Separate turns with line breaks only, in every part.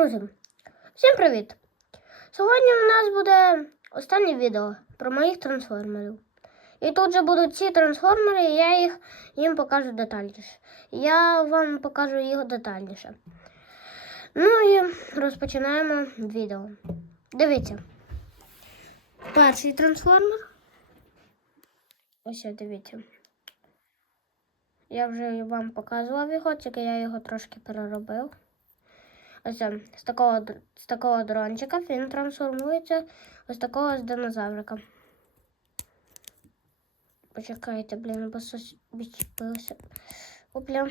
Друзі, всім привіт! Сьогодні у нас буде останнє відео про моїх трансформерів. І тут же будуть ці трансформери, і я їх їм покажу детальніше. Я вам покажу їх детальніше. Ну і розпочинаємо відео. Дивіться. Перший трансформер. Ось дивіться. Я вже вам показував його, тільки я його трошки переробив. Ось з такого, з такого дрончика він трансформується ось такого з динозаврика. Почекайте, блін, бо щось відчепилося. Опля.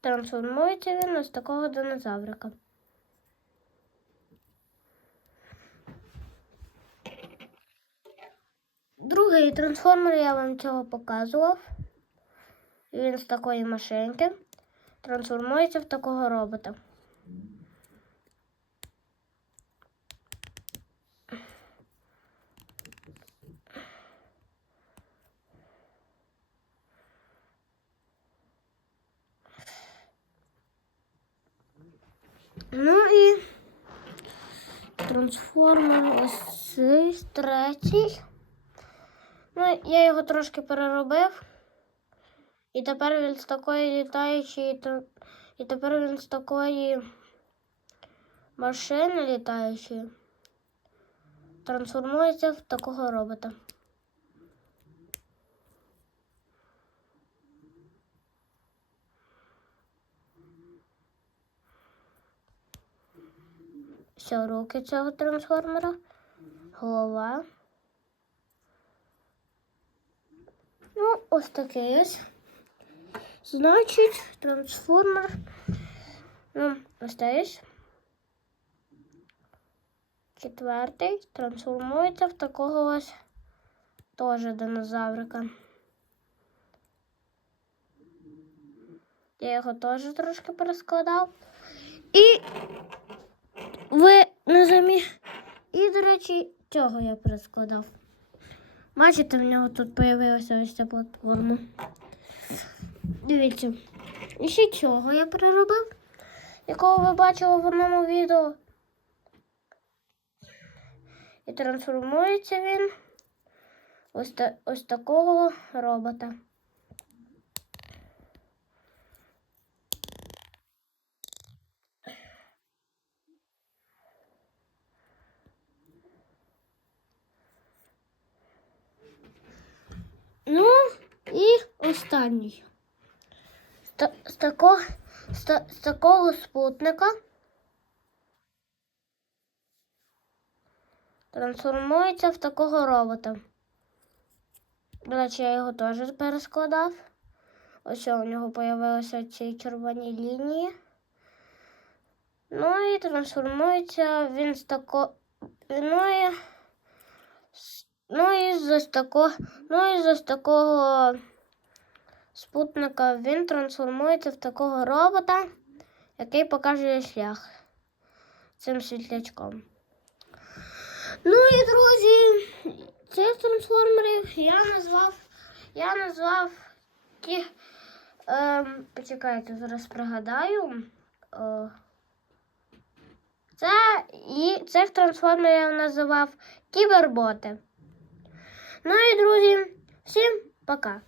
Трансформується він ось такого динозаврика. Другий трансформер я вам цього показував. Він з такої машинки трансформується в такого робота. Ну і трансформер ось цей третій. Ну, я його трошки переробив. І тепер він з такої літаючої, і тепер він з такої машини літаючої трансформується в такого робота. Все, руки цього трансформера, голова. Ну, ось такий ось. Значить, трансформер. Ну, остаєш. Четвертий трансформується в такого ось теж динозаврика. Я його теж трошки перескладав. І ви не замі... І, до речі, цього я перескладав. Бачите, в нього тут появилася ось ця платформа. Дивіться, і ще цього я переробив, якого ви бачили в одному відео. І трансформується він ось, та, ось такого робота. Ну і останній. З, такого, з, такого спутника трансформується в такого робота. До речі, я його теж перескладав. Ось у нього з'явилися ці червоні лінії. Ну і трансформується він з такого. Ну ну і з такого, ну і з такого спутника він трансформується в такого робота, який показує шлях цим світлячком. Ну і друзі, цих трансформерів я назвав. Я назвав ті. Ем, почекайте, зараз пригадаю. О, це і цих трансформерів називав кіберботи. Ну і друзі, всім пока.